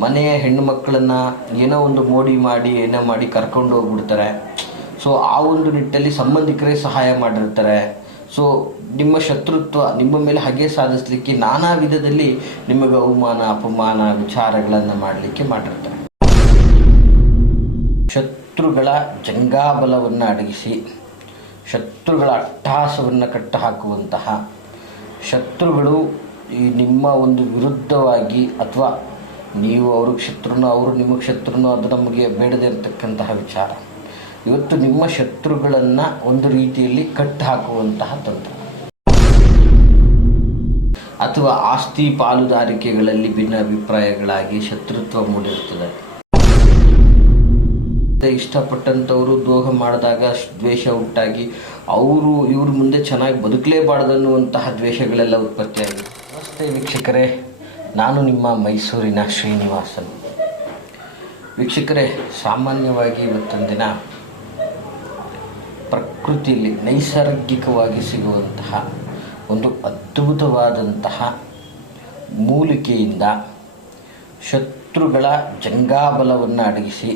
ಮನೆಯ ಹೆಣ್ಣು ಮಕ್ಕಳನ್ನು ಏನೋ ಒಂದು ಮೋಡಿ ಮಾಡಿ ಏನೋ ಮಾಡಿ ಕರ್ಕೊಂಡು ಹೋಗ್ಬಿಡ್ತಾರೆ. ಸೊ ಆ ಒಂದು ನಿಟ್ಟಲ್ಲಿ ಸಂಬಂಧಿಕರೇ ಸಹಾಯ ಮಾಡಿರ್ತಾರೆ. ಸೊ ನಿಮ್ಮ ಶತ್ರುತ್ವ ನಿಮ್ಮ ಮೇಲೆ ಹಾಗೆ ಸಾಧಿಸಲಿಕ್ಕೆ ನಾನಾ ವಿಧದಲ್ಲಿ ನಿಮಗೆ ಅವಮಾನ ಅಪಮಾನ ವಿಚಾರಗಳನ್ನು ಮಾಡಲಿಕ್ಕೆ ಮಾಡಿರ್ತಾರೆ. ಶತ್ರುಗಳ ಜಂಗಾಬಲವನ್ನು ಅಡಗಿಸಿ ಶತ್ರುಗಳ ಅಟ್ಟಹಾಸವನ್ನು ಕಟ್ಟಹಾಕುವಂತಹ ಶತ್ರುಗಳು ಈ ನಿಮ್ಮ ಒಂದು ವಿರುದ್ಧವಾಗಿ ಅಥವಾ ನೀವು ಅವ್ರಿಗೆ ಶತ್ರುನೋ ಅವರು ನಿಮಗೆ ಶತ್ರುನೋ ಅದು ನಮಗೆ ಬೇಡದೇ ಇರತಕ್ಕಂತಹ ವಿಚಾರ. ಇವತ್ತು ನಿಮ್ಮ ಶತ್ರುಗಳನ್ನು ಒಂದು ರೀತಿಯಲ್ಲಿ ಕಟ್ಟು ಹಾಕುವಂತಹ ತಂತ್ರ ಅಥವಾ ಆಸ್ತಿ ಪಾಲುದಾರಿಕೆಗಳಲ್ಲಿ ಭಿನ್ನಾಭಿಪ್ರಾಯಗಳಾಗಿ ಶತ್ರುತ್ವ ಮೂಡಿರುತ್ತದೆ. ಇಷ್ಟಪಟ್ಟಂಥವರು ದ್ರೋಹ ಮಾಡಿದಾಗ ದ್ವೇಷ ಉಂಟಾಗಿ ಅವರು ಇವ್ರ ಮುಂದೆ ಚೆನ್ನಾಗಿ ಬದುಕಲೇಬಾರ್ದನ್ನುವಂತಹ ದ್ವೇಷಗಳೆಲ್ಲ ಉತ್ಪತ್ತಿಯಾಗಿದೆ. ನಮಸ್ತೆ ವೀಕ್ಷಕರೇ, ನಾನು ನಿಮ್ಮ ಮೈಸೂರಿನ ಶ್ರೀನಿವಾಸನ್. ವೀಕ್ಷಕರೇ, ಸಾಮಾನ್ಯವಾಗಿ ಇವತ್ತೊಂದು ದಿನ ಪ್ರಕೃತಿಯಲ್ಲಿ ನೈಸರ್ಗಿಕವಾಗಿ ಸಿಗುವಂತಹ ಒಂದು ಅದ್ಭುತವಾದಂತಹ ಮೂಲಿಕೆಯಿಂದ ಶತ್ರುಗಳ ಜಂಗಾಬಲವನ್ನು ಅಡಗಿಸಿ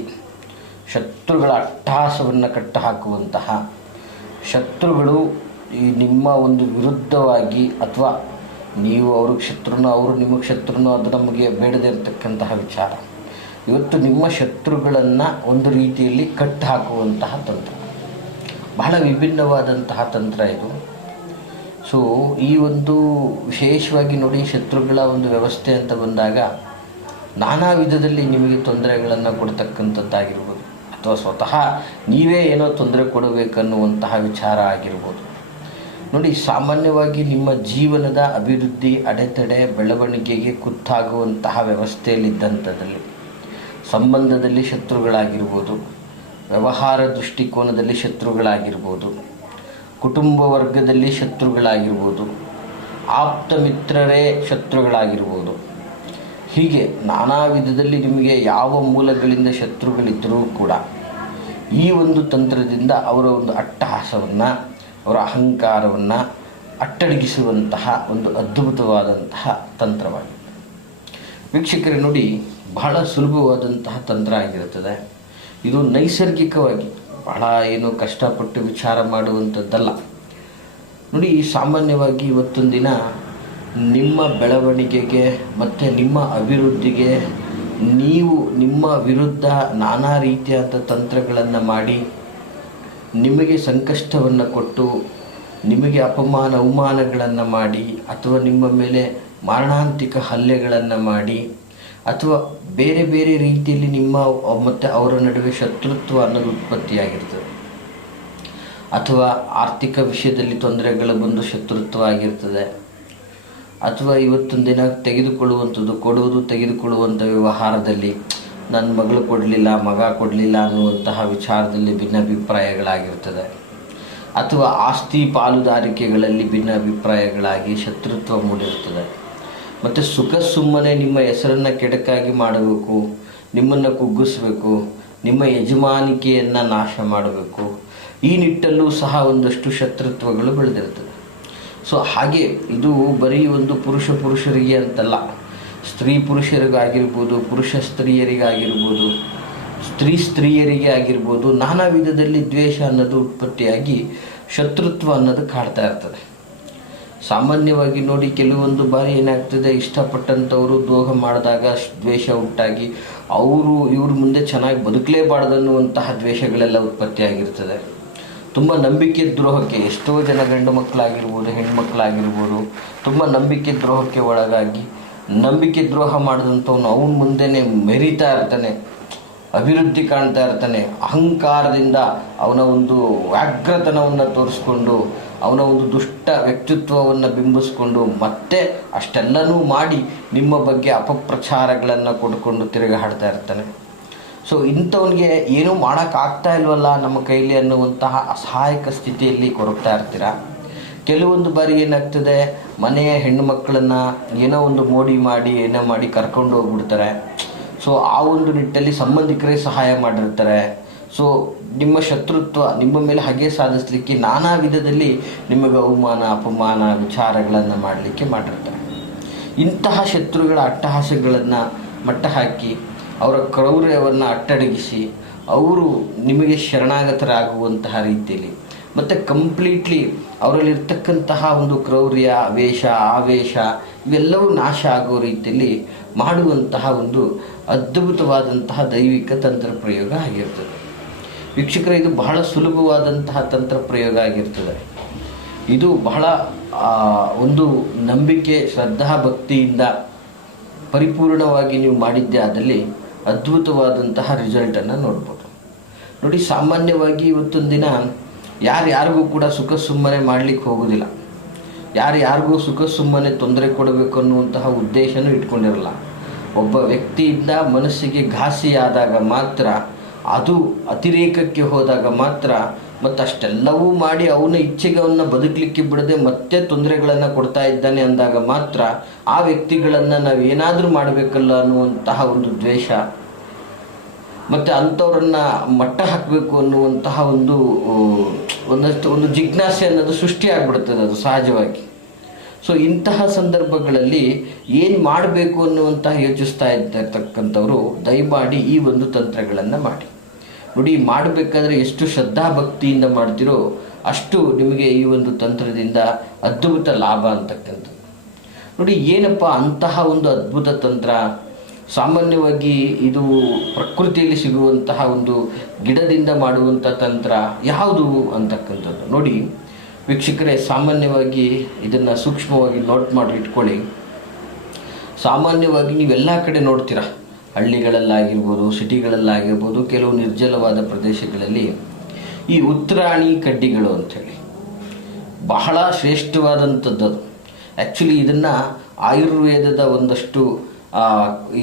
ಶತ್ರುಗಳ ಅಟ್ಟಹಾಸವನ್ನು ಕಟ್ಟಹಾಕುವಂತಹ ಶತ್ರುಗಳು ಈ ನಿಮ್ಮ ಒಂದು ವಿರುದ್ಧವಾಗಿ ಅಥವಾ ನೀವು ಅವ್ರಿಗೆ ಶತ್ರುನೋ ಅವರು ನಿಮಗೆ ಶತ್ರುನೋ ಅದು ನಮಗೆ ಬೇಡದೇ ಇರತಕ್ಕಂತಹ ವಿಚಾರ. ಇವತ್ತು ನಿಮ್ಮ ಶತ್ರುಗಳನ್ನು ಒಂದು ರೀತಿಯಲ್ಲಿ ಕಟ್ಟು ಹಾಕುವಂತಹ ತಂತ್ರ ಬಹಳ ವಿಭಿನ್ನವಾದಂತಹ ತಂತ್ರ ಇದು. ಸೊ ಈ ಒಂದು ವಿಶೇಷವಾಗಿ ನೋಡಿ, ಶತ್ರುಗಳ ಒಂದು ವ್ಯವಸ್ಥೆ ಅಂತ ಬಂದಾಗ ನಾನಾ ವಿಧದಲ್ಲಿ ನಿಮಗೆ ತೊಂದರೆಗಳನ್ನು ಕೊಡ್ತಕ್ಕಂಥದ್ದಾಗಿರ್ಬೋದು ಅಥವಾ ಸ್ವತಃ ನೀವೇ ಏನೋ ತೊಂದರೆ ಕೊಡಬೇಕನ್ನುವಂತಹ ವಿಚಾರ ಆಗಿರ್ಬೋದು. ನೋಡಿ, ಸಾಮಾನ್ಯವಾಗಿ ನಿಮ್ಮ ಜೀವನದ ಅಭಿವೃದ್ಧಿ ಅಡೆತಡೆ ಬೆಳವಣಿಗೆಗೆ ಕುತ್ತಾಗುವಂತಹ ವ್ಯವಸ್ಥೆಯಲ್ಲಿದ್ದಂಥದ್ದಲ್ಲಿ ಸಂಬಂಧದಲ್ಲಿ ಶತ್ರುಗಳಾಗಿರ್ಬೋದು, ವ್ಯವಹಾರ ದೃಷ್ಟಿಕೋನದಲ್ಲಿ ಶತ್ರುಗಳಾಗಿರ್ಬೋದು, ಕುಟುಂಬ ವರ್ಗದಲ್ಲಿ ಶತ್ರುಗಳಾಗಿರ್ಬೋದು, ಆಪ್ತ ಮಿತ್ರರೇ ಶತ್ರುಗಳಾಗಿರ್ಬೋದು. ಹೀಗೆ ನಾನಾ ವಿಧದಲ್ಲಿ ನಿಮಗೆ ಯಾವ ಮೂಲಗಳಿಂದ ಶತ್ರುಗಳಿದ್ದರೂ ಕೂಡ ಈ ಒಂದು ತಂತ್ರದಿಂದ ಅವರ ಒಂದು ಅಟ್ಟಹಾಸವನ್ನು ಅವರ ಅಹಂಕಾರವನ್ನು ಅಟ್ಟಡಗಿಸುವಂತಹ ಒಂದು ಅದ್ಭುತವಾದಂತಹ ತಂತ್ರವಾಗಿದೆ. ವೀಕ್ಷಕರೇ ನೋಡಿ, ಬಹಳ ಸುಲಭವಾದಂತಹ ತಂತ್ರ ಆಗಿರುತ್ತದೆ ಇದು. ನೈಸರ್ಗಿಕವಾಗಿ ಬಹಳ ಏನು ಕಷ್ಟಪಟ್ಟು ವಿಚಾರ ಮಾಡುವಂಥದ್ದಲ್ಲ. ನೋಡಿ, ಸಾಮಾನ್ಯವಾಗಿ ಇವತ್ತೊಂದು ದಿನ ನಿಮ್ಮ ಬೆಳವಣಿಗೆಗೆ ಮತ್ತು ನಿಮ್ಮ ಅಭಿವೃದ್ಧಿಗೆ ನೀವು ನಿಮ್ಮ ವಿರುದ್ಧ ನಾನಾ ರೀತಿಯಾದ ತಂತ್ರಗಳನ್ನು ಮಾಡಿ ನಿಮಗೆ ಸಂಕಷ್ಟವನ್ನು ಕೊಟ್ಟು ನಿಮಗೆ ಅಪಮಾನ ಅವಮಾನಗಳನ್ನು ಮಾಡಿ ಅಥವಾ ನಿಮ್ಮ ಮೇಲೆ ಮಾರಣಾಂತಿಕ ಹಲ್ಲೆಗಳನ್ನು ಮಾಡಿ ಅಥವಾ ಬೇರೆ ಬೇರೆ ರೀತಿಯಲ್ಲಿ ನಿಮ್ಮ ಮತ್ತು ಅವರ ನಡುವೆ ಶತ್ರುತ್ವ ಅನ್ನೋದು ಉತ್ಪತ್ತಿಯಾಗಿರ್ತದೆ. ಅಥವಾ ಆರ್ಥಿಕ ವಿಷಯದಲ್ಲಿ ತೊಂದರೆಗಳು ಬಂದು ಶತ್ರುತ್ವ ಆಗಿರ್ತದೆ. ಅಥವಾ ಇವತ್ತೊಂದು ದಿನ ತೆಗೆದುಕೊಳ್ಳುವಂಥದ್ದು ಕೊಡುವುದು ತೆಗೆದುಕೊಳ್ಳುವಂಥ ವ್ಯವಹಾರದಲ್ಲಿ ನನ್ನ ಮಗಳು ಕೊಡಲಿಲ್ಲ ಮಗ ಕೊಡಲಿಲ್ಲ ಅನ್ನುವಂತಹ ವಿಚಾರದಲ್ಲಿ ಭಿನ್ನಾಭಿಪ್ರಾಯಗಳಾಗಿರ್ತದೆ. ಅಥವಾ ಆಸ್ತಿ ಪಾಲುದಾರಿಕೆಗಳಲ್ಲಿ ಭಿನ್ನಾಭಿಪ್ರಾಯಗಳಾಗಿ ಶತ್ರುತ್ವ ಮೂಡಿರ್ತದೆ. ಮತ್ತು ಸುಖ ಸುಮ್ಮನೆ ನಿಮ್ಮ ಹೆಸರನ್ನು ಕೆಡಕಾಗಿ ಮಾಡಬೇಕು, ನಿಮ್ಮನ್ನು ಕುಗ್ಗಿಸಬೇಕು, ನಿಮ್ಮ ಯಜಮಾನಿಕೆಯನ್ನು ನಾಶ ಮಾಡಬೇಕು, ಈ ನಿಟ್ಟಲ್ಲೂ ಸಹ ಒಂದಷ್ಟು ಶತ್ರುತ್ವಗಳು ಬೆಳೆದಿರ್ತದೆ. ಸೊ ಹಾಗೆ ಇದು ಬರೀ ಒಂದು ಪುರುಷರಿಗೆ ಅಂತಲ್ಲ, ಸ್ತ್ರೀ ಪುರುಷರಿಗಾಗಿರ್ಬೋದು, ಪುರುಷ ಸ್ತ್ರೀಯರಿಗಾಗಿರ್ಬೋದು, ಸ್ತ್ರೀಯರಿಗೆ ಆಗಿರ್ಬೋದು, ನಾನಾ ವಿಧದಲ್ಲಿ ದ್ವೇಷ ಅನ್ನೋದು ಉತ್ಪತ್ತಿಯಾಗಿ ಶತ್ರುತ್ವ ಅನ್ನೋದು ಕಾಡ್ತಾ ಇರ್ತದೆ. ಸಾಮಾನ್ಯವಾಗಿ ನೋಡಿ, ಕೆಲವೊಂದು ಬಾರಿ ಏನಾಗ್ತದೆ, ಇಷ್ಟಪಟ್ಟಂಥವರು ದ್ರೋಹ ಮಾಡಿದಾಗ ದ್ವೇಷ ಉಂಟಾಗಿ ಅವರು ಇವ್ರ ಮುಂದೆ ಚೆನ್ನಾಗಿ ಬದುಕಲೇಬಾರ್ದನ್ನುವಂತಹ ದ್ವೇಷಗಳೆಲ್ಲ ಉತ್ಪತ್ತಿಯಾಗಿರ್ತದೆ. ತುಂಬ ನಂಬಿಕೆ ದ್ರೋಹಕ್ಕೆ ಎಷ್ಟೋ ಜನ ಗಂಡು ಮಕ್ಕಳಾಗಿರ್ಬೋದು ಹೆಣ್ಮಕ್ಳಾಗಿರ್ಬೋದು ತುಂಬ ನಂಬಿಕೆ ದ್ರೋಹಕ್ಕೆ ಒಳಗಾಗಿ ನಂಬಿಕೆ ದ್ರೋಹ ಮಾಡಿದಂಥವನು ಅವನ ಮುಂದೆನೇ ಮೆರಿತಾ ಇರ್ತಾನೆ, ಅಭಿವೃದ್ಧಿ ಕಾಣ್ತಾ ಇರ್ತಾನೆ. ಅಹಂಕಾರದಿಂದ ಅವನ ಒಂದು ವ್ಯಾಘ್ರತನವನ್ನು ತೋರಿಸ್ಕೊಂಡು ಅವನ ಒಂದು ದುಷ್ಟ ವ್ಯಕ್ತಿತ್ವವನ್ನು ಬಿಂಬಿಸ್ಕೊಂಡು ಮತ್ತೆ ಅಷ್ಟೆಲ್ಲನೂ ಮಾಡಿ ನಿಮ್ಮ ಬಗ್ಗೆ ಅಪಪ್ರಚಾರಗಳನ್ನು ಕೊಡ್ಕೊಂಡು ತಿರುಗಾಡ್ತಾ ಇರ್ತಾನೆ. ಸೊ ಇಂಥವನಿಗೆ ಏನೂ ಮಾಡೋಕ್ಕಾಗ್ತಾ ಇಲ್ವಲ್ಲ ನಮ್ಮ ಕೈಲಿ ಅನ್ನುವಂತಹ ಅಸಹಾಯಕ ಸ್ಥಿತಿಯಲ್ಲಿ ಕೊರಗ್ತಾ ಇರ್ತೀರ. ಕೆಲವೊಂದು ಬಾರಿ ಏನಾಗ್ತದೆ, ಮನೆಯ ಹೆಣ್ಣು ಮಕ್ಕಳನ್ನು ಏನೋ ಒಂದು ಮೋಡಿ ಮಾಡಿ ಏನೋ ಮಾಡಿ ಕರ್ಕೊಂಡು ಹೋಗ್ಬಿಡ್ತಾರೆ. ಸೊ ಆ ಒಂದು ನಿಟ್ಟಲ್ಲಿ ಸಂಬಂಧಿಕರೇ ಸಹಾಯ ಮಾಡಿರ್ತಾರೆ. ಸೊ ನಿಮ್ಮ ಶತ್ರುತ್ವ ನಿಮ್ಮ ಮೇಲೆ ಹಾಗೆ ಸಾಧಿಸಲಿಕ್ಕೆ ನಾನಾ ವಿಧದಲ್ಲಿ ನಿಮಗೆ ಅವಮಾನ ಅಪಮಾನ ವಿಚಾರಗಳನ್ನು ಮಾಡಲಿಕ್ಕೆ ಮಾಡಿರ್ತಾರೆ. ಇಂತಹ ಶತ್ರುಗಳ ಅಟ್ಟಹಾಸಗಳನ್ನು ಮಟ್ಟ ಹಾಕಿ ಅವರ ಕ್ರೌರ್ಯವನ್ನು ಅಟ್ಟಡಗಿಸಿ ಅವರು ನಿಮಗೆ ಶರಣಾಗತರಾಗುವಂತಹ ರೀತಿಯಲ್ಲಿ ಮತ್ತು ಕಂಪ್ಲೀಟ್ಲಿ ಅವರಲ್ಲಿರ್ತಕ್ಕಂತಹ ಒಂದು ಕ್ರೌರ್ಯ, ವೇಷ, ಆವೇಶ ಇವೆಲ್ಲವೂ ನಾಶ ಆಗೋ ರೀತಿಯಲ್ಲಿ ಮಾಡುವಂತಹ ಒಂದು ಅದ್ಭುತವಾದಂತಹ ದೈವಿಕ ತಂತ್ರ ಪ್ರಯೋಗ ಆಗಿರ್ತದೆ. ವೀಕ್ಷಕರೇ, ಇದು ಬಹಳ ಸುಲಭವಾದಂತಹ ತಂತ್ರ ಪ್ರಯೋಗ ಆಗಿರ್ತದೆ. ಇದು ಬಹಳ ಒಂದು ನಂಬಿಕೆ, ಶ್ರದ್ಧಾ, ಭಕ್ತಿಯಿಂದ ಪರಿಪೂರ್ಣವಾಗಿ ನೀವು ಮಾಡಿದ್ದೇ ಆದಲ್ಲಿ ಅದ್ಭುತವಾದಂತಹ ರಿಸಲ್ಟನ್ನು ನೋಡ್ಬೋದು. ನೋಡಿ, ಸಾಮಾನ್ಯವಾಗಿ ಇವತ್ತೊಂದು ದಿನ ಯಾರಿಗೂ ಕೂಡ ಸುಖ ಸುಮ್ಮನೆ ಮಾಡಲಿಕ್ಕೆ ಹೋಗೋದಿಲ್ಲ. ಯಾರಿಗೂ ಸುಖ ಸುಮ್ಮನೆ ತೊಂದರೆ ಕೊಡಬೇಕು ಅನ್ನುವಂತಹ ಉದ್ದೇಶನೂ ಇಟ್ಕೊಂಡಿರಲ್ಲ. ಒಬ್ಬ ವ್ಯಕ್ತಿಯಿಂದ ಮನಸ್ಸಿಗೆ ಘಾಸಿಯಾದಾಗ ಮಾತ್ರ, ಅದು ಅತಿರೇಕಕ್ಕೆ ಹೋದಾಗ ಮಾತ್ರ, ಮತ್ತು ಅಷ್ಟೆಲ್ಲವೂ ಮಾಡಿ ಅವನ ಇಚ್ಛೆಗೆ ಅವನ್ನ ಬದುಕಲಿಕ್ಕೆ ಬಿಡದೆ ಮತ್ತೆ ತೊಂದರೆಗಳನ್ನು ಕೊಡ್ತಾ ಇದ್ದಾನೆ ಅಂದಾಗ ಮಾತ್ರ ಆ ವ್ಯಕ್ತಿಗಳನ್ನು ನಾವು ಏನಾದರೂ ಮಾಡಬೇಕಲ್ಲ ಅನ್ನುವಂತಹ ಒಂದು ದ್ವೇಷ ಮತ್ತು ಅಂಥವ್ರನ್ನ ಮಟ್ಟ ಹಾಕಬೇಕು ಅನ್ನುವಂತಹ ಒಂದು ಜಿಜ್ಞಾಸೆ ಅನ್ನೋದು ಸೃಷ್ಟಿಯಾಗ್ಬಿಡ್ತದೆ, ಅದು ಸಹಜವಾಗಿ. ಸೊ ಇಂತಹ ಸಂದರ್ಭಗಳಲ್ಲಿ ಏನು ಮಾಡಬೇಕು ಅನ್ನುವಂತಹ ಯೋಚಿಸ್ತಾ ಇರ್ತಕ್ಕಂಥವ್ರು ದಯಮಾಡಿ ಈ ಒಂದು ತಂತ್ರಗಳನ್ನು ಮಾಡಿ ನೋಡಿ. ಮಾಡಬೇಕಾದ್ರೆ ಎಷ್ಟು ಶ್ರದ್ಧಾಭಕ್ತಿಯಿಂದ ಮಾಡ್ತಿರೋ ಅಷ್ಟು ನಿಮಗೆ ಈ ಒಂದು ತಂತ್ರದಿಂದ ಅದ್ಭುತ ಲಾಭ ಅಂತಕ್ಕಂಥದ್ದು. ನೋಡಿ, ಏನಪ್ಪ ಅಂತಹ ಒಂದು ಅದ್ಭುತ ತಂತ್ರ? ಸಾಮಾನ್ಯವಾಗಿ ಇದು ಪ್ರಕೃತಿಯಲ್ಲಿ ಸಿಗುವಂತಹ ಒಂದು ಗಿಡದಿಂದ ಮಾಡುವಂಥ ತಂತ್ರ ಯಾವುದು ಅಂತಕ್ಕಂಥದ್ದು. ನೋಡಿ ವೀಕ್ಷಕರೇ, ಸಾಮಾನ್ಯವಾಗಿ ಇದನ್ನು ಸೂಕ್ಷ್ಮವಾಗಿ ನೋಟ್ ಮಾಡಿ ಇಟ್ಕೊಳ್ಳಿ. ಸಾಮಾನ್ಯವಾಗಿ ನೀವೆಲ್ಲ ಕಡೆ ನೋಡ್ತೀರ, ಹಳ್ಳಿಗಳಲ್ಲಾಗಿರ್ಬೋದು, ಸಿಟಿಗಳಲ್ಲಾಗಿರ್ಬೋದು, ಕೆಲವು ನಿರ್ಜಲವಾದ ಪ್ರದೇಶಗಳಲ್ಲಿ ಈ ಉತ್ತರಾಣಿ ಕಡ್ಡಿಗಳು ಅಂಥೇಳಿ ಬಹಳ ಶ್ರೇಷ್ಠವಾದಂಥದ್ದು. ಆ್ಯಕ್ಚುಲಿ ಇದನ್ನು ಆಯುರ್ವೇದದ ಒಂದಷ್ಟು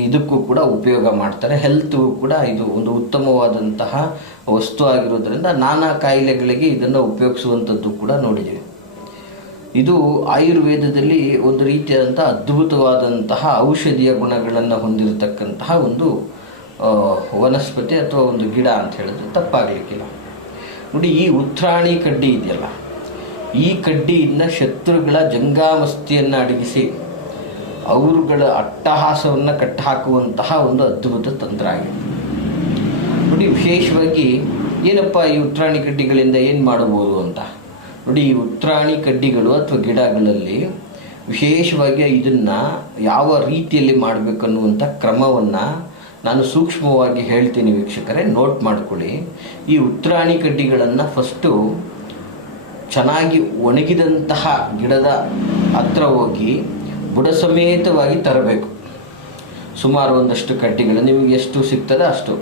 ಇದಕ್ಕೂ ಕೂಡ ಉಪಯೋಗ ಮಾಡ್ತಾರೆ. ಹೆಲ್ತ್ಗೂ ಕೂಡ ಇದು ಒಂದು ಉತ್ತಮವಾದಂತಹ ವಸ್ತು ಆಗಿರೋದ್ರಿಂದ ನಾನಾ ಕಾಯಿಲೆಗಳಿಗೆ ಇದನ್ನು ಉಪಯೋಗಿಸುವಂಥದ್ದು ಕೂಡ ನೋಡಿದ್ದೀವಿ. ಇದು ಆಯುರ್ವೇದದಲ್ಲಿ ಒಂದು ರೀತಿಯಾದಂಥ ಅದ್ಭುತವಾದಂತಹ ಔಷಧೀಯ ಗುಣಗಳನ್ನು ಹೊಂದಿರತಕ್ಕಂತಹ ಒಂದು ವನಸ್ಪತಿ ಅಥವಾ ಒಂದು ಗಿಡ ಅಂತ ಹೇಳಿದ್ರೆ ತಪ್ಪಾಗಲಿಕ್ಕಿಲ್ಲ. ನೋಡಿ, ಈ ಉತ್ತರಾಣಿ ಕಡ್ಡಿ ಇದೆಯಲ್ಲ, ಈ ಕಡ್ಡಿಯಿಂದ ಶತ್ರುಗಳ ಜಂಗಾಮಸ್ತಿಯನ್ನು ಅಡಗಿಸಿ ಅವರುಗಳ ಅಟ್ಟಹಾಸವನ್ನು ಕಟ್ಟಹಾಕುವಂತಹ ಒಂದು ಅದ್ಭುತ ತಂತ್ರ ಆಗಿದೆ. ನೋಡಿ, ವಿಶೇಷವಾಗಿ ಏನಪ್ಪ ಈ ಉತ್ತರಾಣಿ ಕಡ್ಡಿಗಳಿಂದ ಏನು ಮಾಡಬಹುದು ಅಂತ ನೋಡಿ. ಈ ಉತ್ತರಾಣಿ ಕಡ್ಡಿಗಳು ಅಥವಾ ಗಿಡಗಳಲ್ಲಿ ವಿಶೇಷವಾಗಿ ಇದನ್ನು ಯಾವ ರೀತಿಯಲ್ಲಿ ಮಾಡಬೇಕನ್ನುವಂಥ ಕ್ರಮವನ್ನು ನಾನು ಸೂಕ್ಷ್ಮವಾಗಿ ಹೇಳ್ತೀನಿ ವೀಕ್ಷಕರೇ, ನೋಟ್ ಮಾಡ್ಕೊಳ್ಳಿ. ಈ ಉತ್ತರಾಣಿ ಕಡ್ಡಿಗಳನ್ನು ಫಸ್ಟು ಚೆನ್ನಾಗಿ ಒಣಗಿದಂತಹ ಗಿಡದ ಹತ್ರ ಹೋಗಿ ಬುಡ ಸಮೇತವಾಗಿ ತರಬೇಕು. ಸುಮಾರು ಒಂದಷ್ಟು ಕಡ್ಡಿಗಳು ನಿಮಗೆ ಎಷ್ಟು ಸಿಗ್ತದೆ ಅಷ್ಟು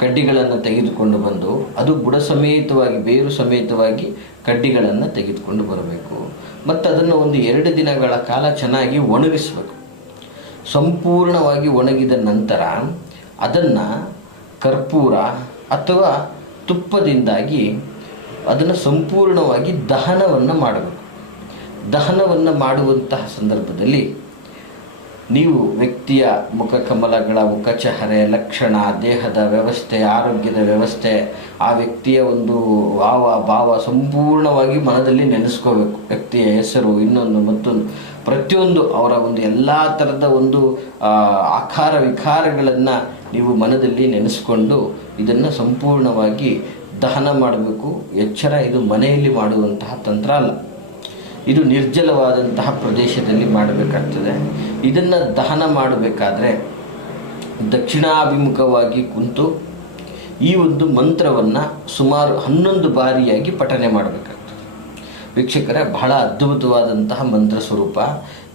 ಕಡ್ಡಿಗಳನ್ನು ತೆಗೆದುಕೊಂಡು ಬಂದು ಅದು ಬುಡ ಸಮೇತವಾಗಿ, ಬೇರು ಸಮೇತವಾಗಿ ಕಡ್ಡಿಗಳನ್ನು ತೆಗೆದುಕೊಂಡು ಬರಬೇಕು. ಮತ್ತು ಅದನ್ನು ಒಂದು 2 ದಿನಗಳ ಕಾಲ ಚೆನ್ನಾಗಿ ಒಣಗಿಸಬೇಕು. ಸಂಪೂರ್ಣವಾಗಿ ಒಣಗಿದ ನಂತರ ಅದನ್ನು ಕರ್ಪೂರ ಅಥವಾ ತುಪ್ಪದಿಂದಾಗಿ ಅದನ್ನು ಸಂಪೂರ್ಣವಾಗಿ ದಹನವನ್ನು ಮಾಡಬೇಕು. ದಹನವನ್ನು ಮಾಡುವಂತಹ ಸಂದರ್ಭದಲ್ಲಿ ನೀವು ವ್ಯಕ್ತಿಯ ಮುಖಕಮಲಗಳ, ಮುಖಚಹರೆ, ಲಕ್ಷಣ, ದೇಹದ ವ್ಯವಸ್ಥೆ, ಆರೋಗ್ಯದ ವ್ಯವಸ್ಥೆ, ಆ ವ್ಯಕ್ತಿಯ ಒಂದು ಭಾವ ಸಂಪೂರ್ಣವಾಗಿ ಮನದಲ್ಲಿ ನೆನೆಸ್ಕೋಬೇಕು. ವ್ಯಕ್ತಿಯ ಹೆಸರು, ಇನ್ನೊಂದು ಮತ್ತೊಂದು, ಪ್ರತಿಯೊಂದು ಅವರ ಒಂದು ಎಲ್ಲ ಥರದ ಒಂದು ಆಕಾರ ವಿಕಾರಗಳನ್ನು ನೀವು ಮನದಲ್ಲಿ ನೆನೆಸ್ಕೊಂಡು ಇದನ್ನು ಸಂಪೂರ್ಣವಾಗಿ ದಹನ ಮಾಡಬೇಕು. ಎಚ್ಚರ, ಇದು ಮನೆಯಲ್ಲಿ ಮಾಡುವಂತಹ ತಂತ್ರ ಅಲ್ಲ, ಇದು ನಿರ್ಜಲವಾದಂತಹ ಪ್ರದೇಶದಲ್ಲಿ ಮಾಡಬೇಕಾಗ್ತದೆ. ಇದನ್ನು ದಹನ ಮಾಡಬೇಕಾದ್ರೆ ದಕ್ಷಿಣಾಭಿಮುಖವಾಗಿ ಕುಂತು ಈ ಒಂದು ಮಂತ್ರವನ್ನು ಸುಮಾರು 11 ಬಾರಿಯಾಗಿ ಪಠನೆ ಮಾಡಬೇಕಾಗ್ತದೆ. ವೀಕ್ಷಕರೇ, ಬಹಳ ಅದ್ಭುತವಾದಂತಹ ಮಂತ್ರ ಸ್ವರೂಪ.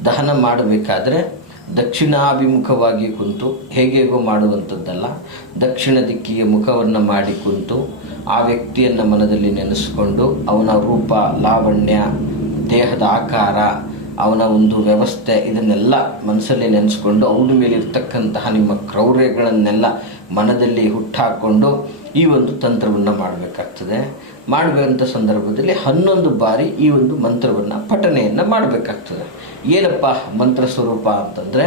ದಹನ ಮಾಡಬೇಕಾದ್ರೆ ದಕ್ಷಿಣಾಭಿಮುಖವಾಗಿ ಕುಂತು, ಹೇಗೇಗೋ ಮಾಡುವಂಥದ್ದಲ್ಲ, ದಕ್ಷಿಣ ದಿಕ್ಕಿಗೆ ಮುಖವನ್ನು ಮಾಡಿ ಕುಂತು ಆ ವ್ಯಕ್ತಿಯನ್ನು ಮನದಲ್ಲಿ ನೆನೆಸ್ಕೊಂಡು ಅವನ ರೂಪ, ಲಾವಣ್ಯ, ದೇಹದ ಆಕಾರ, ಅವನ ಒಂದು ವ್ಯವಸ್ಥೆ ಇದನ್ನೆಲ್ಲ ಮನಸ್ಸಲ್ಲಿ ನೆನೆಸ್ಕೊಂಡು ಅವನ ಮೇಲೆ ಇರ್ತಕ್ಕಂತಹ ನಿಮ್ಮ ಕ್ರೌರ್ಯಗಳನ್ನೆಲ್ಲ ಮನದಲ್ಲಿ ಹುಟ್ಟಾಕೊಂಡು ಈ ಒಂದು ತಂತ್ರವನ್ನು ಮಾಡಬೇಕಾಗ್ತದೆ. ಮಾಡಬೇಕಂಥ ಸಂದರ್ಭದಲ್ಲಿ 11 ಬಾರಿ ಈ ಒಂದು ಮಂತ್ರವನ್ನು ಪಠನೆಯನ್ನು ಮಾಡಬೇಕಾಗ್ತದೆ. ಏನಪ್ಪ ಮಂತ್ರ ಸ್ವರೂಪ ಅಂತಂದರೆ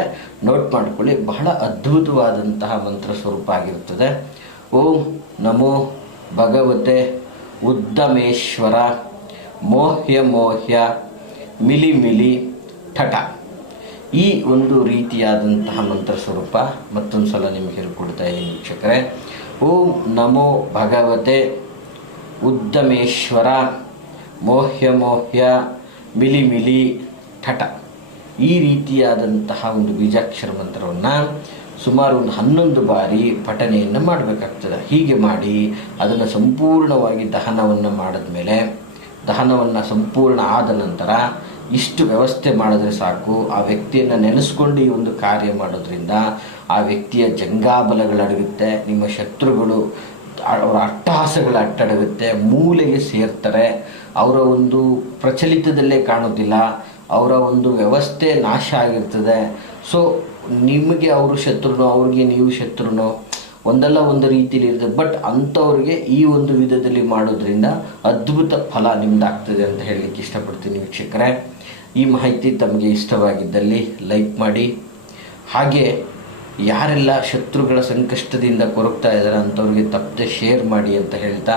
ನೋಟ್ ಮಾಡ್ಕೊಳ್ಳಿ, ಬಹಳ ಅದ್ಭುತವಾದಂತಹ ಮಂತ್ರ ಸ್ವರೂಪ ಆಗಿರ್ತದೆ. ಓಂ ನಮೋ ಭಗವತೆ ಉದ್ದಮೇಶ್ವರ ಮೋಹ್ಯ ಮೋಹ್ಯ ಮಿಲಿ ಮಿಲಿ ಠಠ. ಈ ಒಂದು ರೀತಿಯಾದಂತಹ ಮಂತ್ರ ಸ್ವರೂಪ ಮತ್ತೊಂದು ಸಲ ನಿಮಗೆ ಹೇಳ್ಕೊಡ್ತಾ ಇದ್ದೀನಿ ವೀಕ್ಷಕರೇ. ಓಂ ನಮೋ ಭಗವತೆ ಉದ್ದಮೇಶ್ವರ ಮೋಹ್ಯ ಮೋಹ್ಯ ಮಿಲಿ ಮಿಲಿ ಠಟ. ಈ ರೀತಿಯಾದಂತಹ ಒಂದು ಬೀಜಾಕ್ಷರ ಮಂತ್ರವನ್ನು ಸುಮಾರು ಒಂದು 11 ಬಾರಿ ಪಠನೆಯನ್ನು ಮಾಡಬೇಕಾಗ್ತದೆ. ಹೀಗೆ ಮಾಡಿ ಅದನ್ನು ಸಂಪೂರ್ಣವಾಗಿ ದಹನವನ್ನು ಮಾಡಿದ್ಮೇಲೆ, ದಹನವನ್ನು ಸಂಪೂರ್ಣ ಆದ ನಂತರ ಇಷ್ಟು ವ್ಯವಸ್ಥೆ ಮಾಡಿದ್ರೆ ಸಾಕು. ಆ ವ್ಯಕ್ತಿಯನ್ನು ನೆನೆಸ್ಕೊಂಡು ಈ ಒಂದು ಕಾರ್ಯ ಮಾಡೋದ್ರಿಂದ ಆ ವ್ಯಕ್ತಿಯ ಜಂಗಾಬಲಗಳಡಗುತ್ತೆ, ನಿಮ್ಮ ಶತ್ರುಗಳು ಅವರ ಅಟ್ಟಹಾಸಗಳು ಅಟ್ಟಡಗುತ್ತೆ, ಮೂಲೆಗೆ ಸೇರ್ತಾರೆ, ಅವರ ಒಂದು ಪ್ರಚಲಿತದಲ್ಲೇ ಕಾಣೋದಿಲ್ಲ, ಅವರ ಒಂದು ವ್ಯವಸ್ಥೆ ನಾಶ ಆಗಿರ್ತದೆ. ಸೊ ನಿಮಗೆ ಅವರು ಶತ್ರುನೋ, ಅವ್ರಿಗೆ ನೀವು ಶತ್ರುನೋ, ಒಂದಲ್ಲ ಒಂದು ರೀತಿಯಲ್ಲಿ ಇರ್ತದೆ. ಬಟ್ ಅಂಥವ್ರಿಗೆ ಈ ಒಂದು ವಿಧದಲ್ಲಿ ಮಾಡೋದ್ರಿಂದ ಅದ್ಭುತ ಫಲ ನಿಮ್ದಾಗ್ತದೆ ಅಂತ ಹೇಳಲಿಕ್ಕೆ ಇಷ್ಟಪಡ್ತೀನಿ ವೀಕ್ಷಕರೇ. ಈ ಮಾಹಿತಿ ತಮಗೆ ಇಷ್ಟವಾಗಿದ್ದಲ್ಲಿ ಲೈಕ್ ಮಾಡಿ. ಹಾಗೆ ಯಾರೆಲ್ಲ ಶತ್ರುಗಳ ಸಂಕಷ್ಟದಿಂದ ಕೊರಗ್ತಾ ಇದ್ದಾರೆ ಅಂಥವ್ರಿಗೆ ತಪ್ಪದೆ ಶೇರ್ ಮಾಡಿ ಅಂತ ಹೇಳ್ತಾ,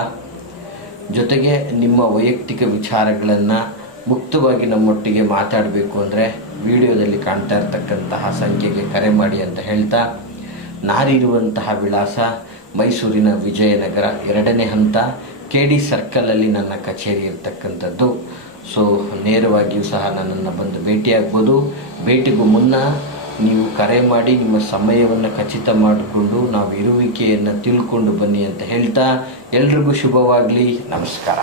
ಜೊತೆಗೆ ನಿಮ್ಮ ವೈಯಕ್ತಿಕ ವಿಚಾರಗಳನ್ನು ಮುಕ್ತವಾಗಿ ನಮ್ಮೊಟ್ಟಿಗೆ ಮಾತಾಡಬೇಕು ಅಂದರೆ ವಿಡಿಯೋದಲ್ಲಿ ಕಾಣ್ತಾ ಇರ್ತಕ್ಕಂತಹ ಸಂಖ್ಯೆಗೆ ಕರೆ ಮಾಡಿ ಅಂತ ಹೇಳ್ತಾ, ನಾನಿರುವಂತಹ ವಿಳಾಸ ಮೈಸೂರಿನ ವಿಜಯನಗರ 2ನೇ ಹಂತ KD ಸರ್ಕಲಲ್ಲಿ ನನ್ನ ಕಚೇರಿ ಇರ್ತಕ್ಕಂಥದ್ದು. ಸೊ ನೇರವಾಗಿಯೂ ಸಹ ನನ್ನನ್ನು ಬಂದು ಭೇಟಿಯಾಗ್ಬೋದು. ಭೇಟಿಗೂ ಮುನ್ನ ನೀವು ಕರೆ ಮಾಡಿ ನಿಮ್ಮ ಸಮಯವನ್ನು ಖಚಿತ ಮಾಡಿಕೊಂಡು ನಾವು ಇರುವಿಕೆಯನ್ನು ತಿಳ್ಕೊಂಡು ಬನ್ನಿ ಅಂತ ಹೇಳ್ತಾ, ಎಲ್ರಿಗೂ ಶುಭವಾಗಲಿ. ನಮಸ್ಕಾರ.